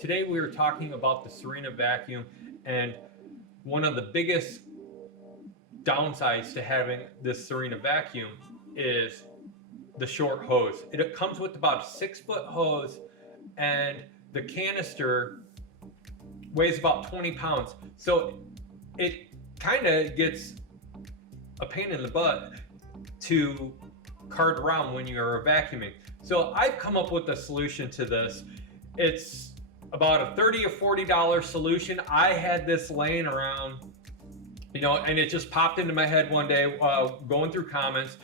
Today we are talking about the Sirena vacuum, and one of the biggest downsides to having this Sirena vacuum is the short hose. It comes with about a 6-foot hose, and the canister weighs about 20 pounds. So it kind of gets a pain in the butt to cart around when you're vacuuming. So I've come up with a solution to this. It's about a $30 or $40 solution. I had this laying around, and it just popped into my head one day going through comments.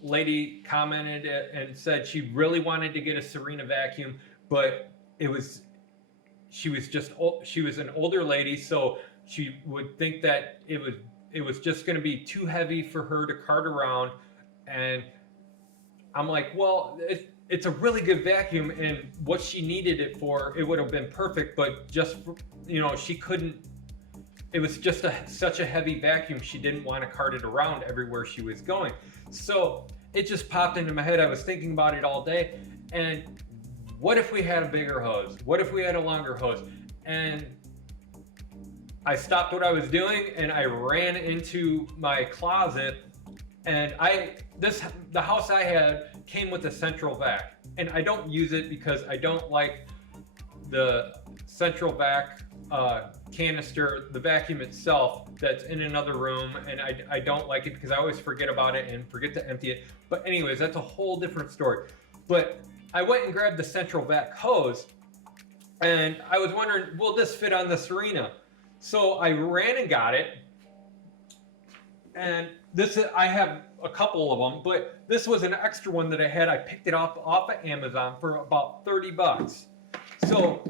Lady commented and said she really wanted to get a Sirena vacuum, but she was an older lady, so she would think that it was just going to be too heavy for her to cart around. And I'm like, well, it's a really good vacuum, and what she needed it for, it would have been perfect, but just she couldn't. It was just such a heavy vacuum, she didn't want to cart it around everywhere she was going. So it just popped into my head. I was thinking about it all day, and what if we had a bigger hose? What if we had a longer hose? And I stopped what I was doing and I ran into my closet, and the house I had came with a central vac, and I don't use it because I don't like the central vac canister, the vacuum itself that's in another room, and I don't like it because I always forget about it and forget to empty it. But anyways, that's a whole different story. But I went and grabbed the central vac hose, and I was wondering, will this fit on the Sirena? So I ran and got it, and I have a couple of them, but this was an extra one that I had. I picked it off of Amazon for about 30 bucks. So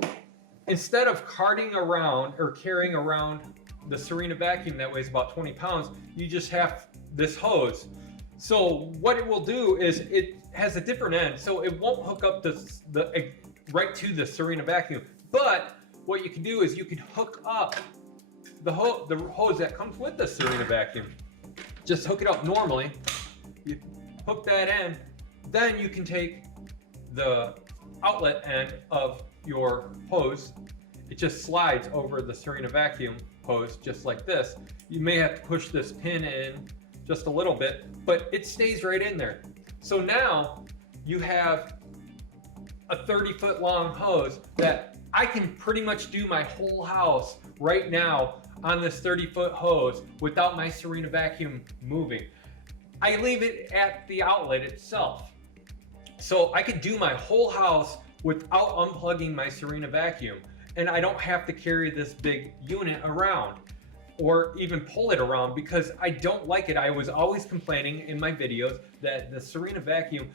instead of carting around or carrying around the Sirena vacuum that weighs about 20 pounds, you just have this hose. So what it will do is it has a different end, so it won't hook up right to the Sirena vacuum. But what you can do is you can hook up the hose that comes with the Sirena vacuum. Just hook it up normally. You hook that in, then you can take the outlet end of your hose. It just slides over the Sirena vacuum hose just like this. You may have to push this pin in just a little bit, but it stays right in there. So now you have a 30-foot long hose that I can pretty much do my whole house right now on this 30-foot hose without my Sirena vacuum moving. I leave it at the outlet itself. So I could do my whole house without unplugging my Sirena vacuum, and I don't have to carry this big unit around or even pull it around because I don't like it. I was always complaining in my videos that the Sirena vacuum,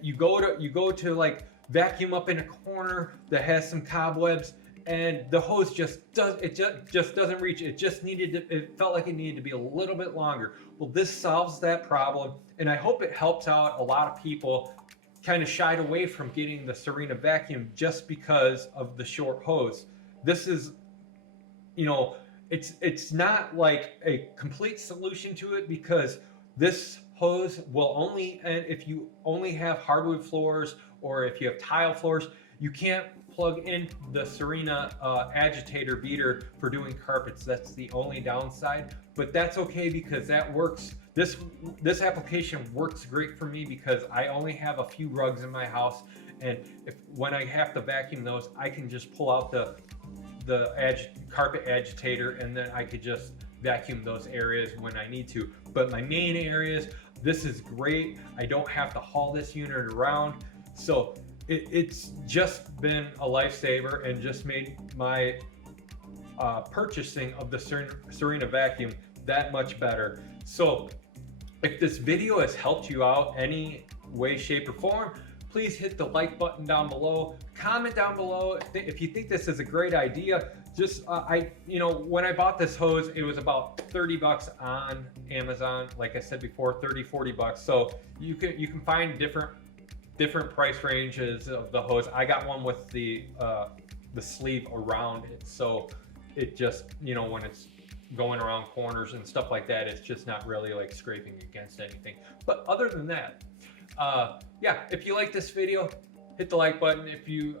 you go to like vacuum up in a corner that has some cobwebs, and the hose just doesn't reach. It felt like it needed to be a little bit longer. Well, this solves that problem, and I hope it helps out a lot of people kind of shied away from getting the Sirena vacuum just because of the short hose. This is, it's not like a complete solution to it, because this hose will only, and if you only have hardwood floors or if you have tile floors, you can't plug in the Sirena agitator beater for doing carpets. That's the only downside, but that's okay because that works. This application works great for me because I only have a few rugs in my house, and when I have to vacuum those, I can just pull out the carpet agitator, and then I could just vacuum those areas when I need to. But my main areas, this is great. I don't have to haul this unit around. So it's just been a lifesaver and just made my purchasing of the Sirena vacuum that much better. So if this video has helped you out any way, shape, or form, please hit the like button down below. Comment down below if you think this is a great idea. Just when I bought this hose, it was about 30 bucks on Amazon. Like I said before, 30, 40 bucks. So you can find different price ranges of the hose. I got one with the sleeve around it, so it just, when it's going around corners and stuff like that, it's just not really like scraping against anything. But other than that, yeah, if you like this video, hit the like button. If you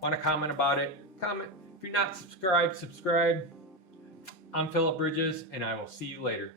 Want to comment about it? Comment. If you're not subscribed, subscribe. I'm Philip Bridges, and I will see you later.